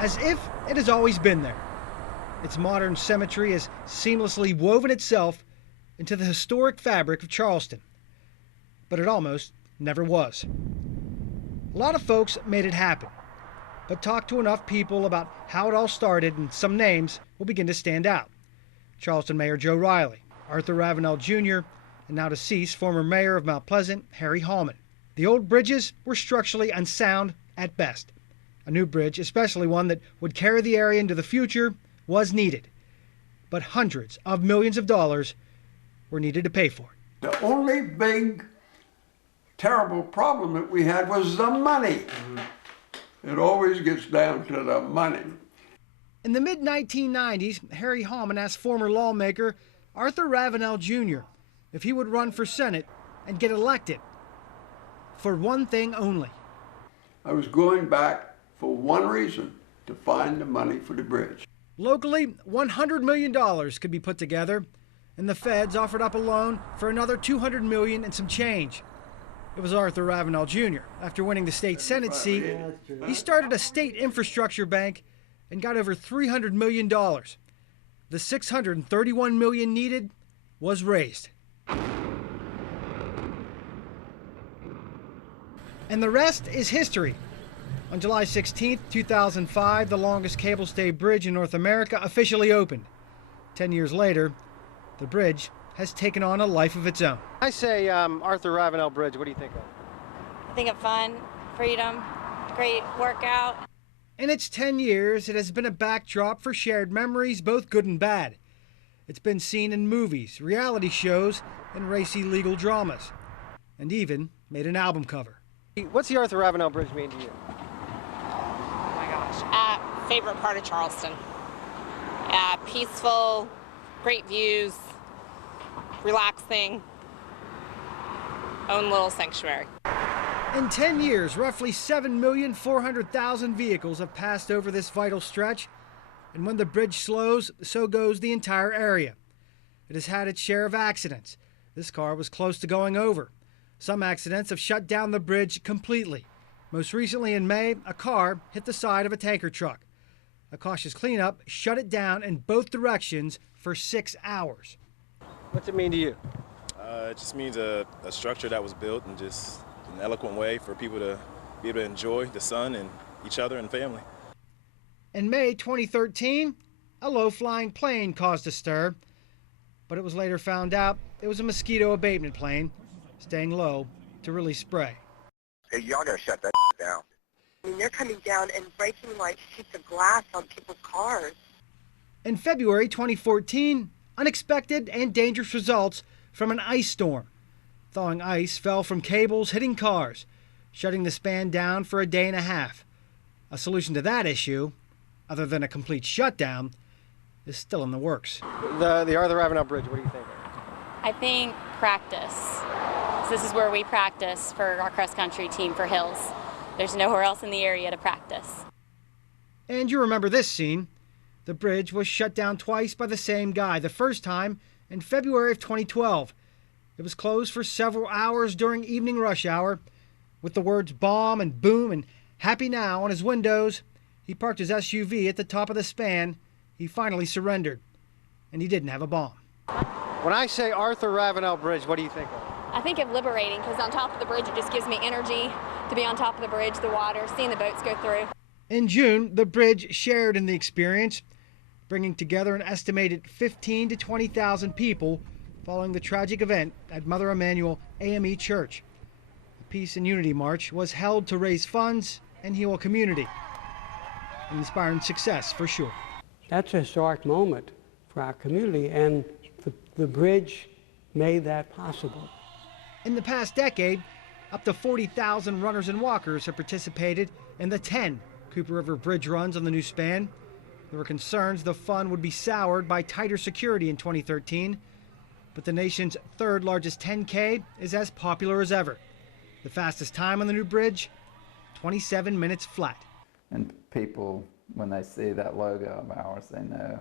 as if it has always been there. Its modern symmetry has seamlessly woven itself into the historic fabric of Charleston. But it almost never was. A lot of folks made it happen, but talk to enough people about how it all started and some names will begin to stand out. Charleston Mayor Joe Riley, Arthur Ravenel Jr., and now deceased former mayor of Mount Pleasant, Harry Hallman. The old bridges were structurally unsound at best. A new bridge, especially one that would carry the area into the future, was needed. But hundreds of millions of dollars were needed to pay for it. The only big, terrible problem that we had was the money. It always gets down to the money. In the mid-1990s, Harry Hallman asked former lawmaker Arthur Ravenel Jr. if he would run for Senate and get elected for one thing only. I was going back for one reason, to find the money for the bridge. Locally, $100 million could be put together, and the feds offered up a loan for another $200 million and some change. It was Arthur Ravenel Jr. After winning the state Senate seat, he started a state infrastructure bank and got over $300 million. The $631 million needed was raised. And the rest is history. On July 16, 2005, the longest cable-stayed bridge in North America officially opened. 10 years later, the bridge has taken on a life of its own. I say Arthur Ravenel Bridge, what do you think of? I think of fun, freedom, great workout. In its 10 years, it has been a backdrop for shared memories, both good and bad. It's been seen in movies, reality shows, and racy legal dramas, and even made an album cover. What's the Arthur Ravenel Bridge mean to you? Oh my gosh. Favorite part of Charleston. Peaceful, great views, relaxing, own little sanctuary. In 10 years, roughly 7,400,000 vehicles have passed over this vital stretch, and when the bridge slows, so goes the entire area. It has had its share of accidents. This car was close to going over. Some accidents have shut down the bridge completely. Most recently in May, a car hit the side of a tanker truck. A cautious cleanup shut it down in both directions for 6 hours. What's it mean to you? It just means a structure that was built in just an eloquent way for people to be able to enjoy the sun and each other and family. In May 2013, a low-flying plane caused a stir, but it was later found out it was a mosquito abatement plane staying low to release spray. Hey, y'all gotta shut that down. I mean, they're coming down and breaking like sheets of glass on people's cars. In February 2014, unexpected and dangerous results from an ice storm. Thawing ice fell from cables hitting cars, shutting the span down for a day and a half. A solution to that issue, other than a complete shutdown, is still in the works. The Arthur Ravenel Bridge, what do you think? I think practice. So this is where we practice for our cross-country team for hills. There's nowhere else in the area to practice. And you remember this scene. The bridge was shut down twice by the same guy. The first time in February of 2012. It was closed for several hours during evening rush hour. With the words bomb and boom and happy now on his windows, he parked his SUV at the top of the span. He finally surrendered. And he didn't have a bomb. When I say Arthur Ravenel Bridge, what do you think of? I think of liberating, because on top of the bridge, it just gives me energy to be on top of the bridge, the water, seeing the boats go through. In June, the bridge shared in the experience, bringing together an estimated 15,000 to 20,000 people following the tragic event at Mother Emanuel AME Church. The Peace and Unity March was held to raise funds and heal a community. An inspiring success, for sure. That's a historic moment for our community, and the bridge made that possible. In the past decade, up to 40,000 runners and walkers have participated in the 10 Cooper River Bridge runs on the new span. There were concerns the fun would be soured by tighter security in 2013, but the nation's third largest 10K is as popular as ever. The fastest time on the new bridge, 27 minutes flat. And people, when they see that logo of ours, they know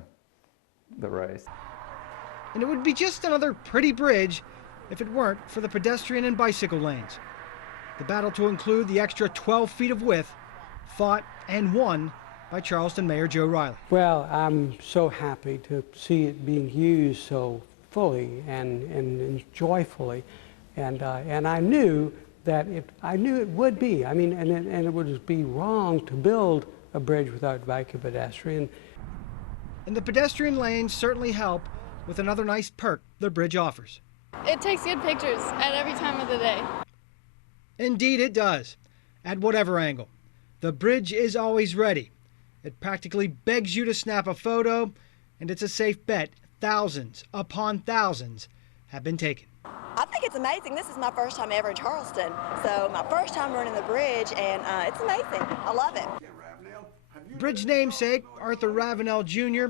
the race. And it would be just another pretty bridge if it weren't for the pedestrian and bicycle lanes. The battle to include the extra 12 feet of width, fought and won by Charleston Mayor Joe Riley. Well, I'm so happy to see it being used so fully and joyfully, and I knew that it would be. I mean, and it would be wrong to build a bridge without bike and pedestrian. And the pedestrian lanes certainly help with another nice perk the bridge offers. It takes good pictures at every time of the day. Indeed it does, at whatever angle. The bridge is always ready. It practically begs you to snap a photo, and it's a safe bet thousands upon thousands have been taken. I think it's amazing. This is my first time ever in Charleston, so my first time running the bridge, and it's amazing. I love it. Bridge namesake Arthur Ravenel Jr.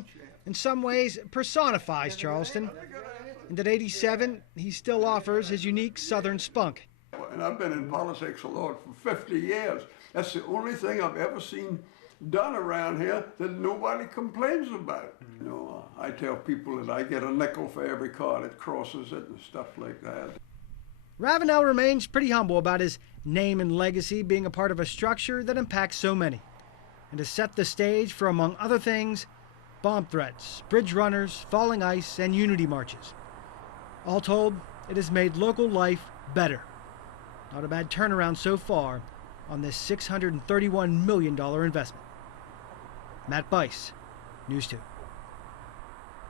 in some ways personifies Charleston, and at 87 he still offers his unique southern spunk. And I've been in politics, Lord, for 50 years. That's the only thing I've ever seen done around here that nobody complains about. You know, I tell people that I get a nickel for every car that crosses it and stuff like that. Ravenel remains pretty humble about his name and legacy being a part of a structure that impacts so many, and has set the stage for, among other things, bomb threats, bridge runners, falling ice, and unity marches. All told, it has made local life better. Not a bad turnaround so far on this $631 million investment. Matt Bise, News 2.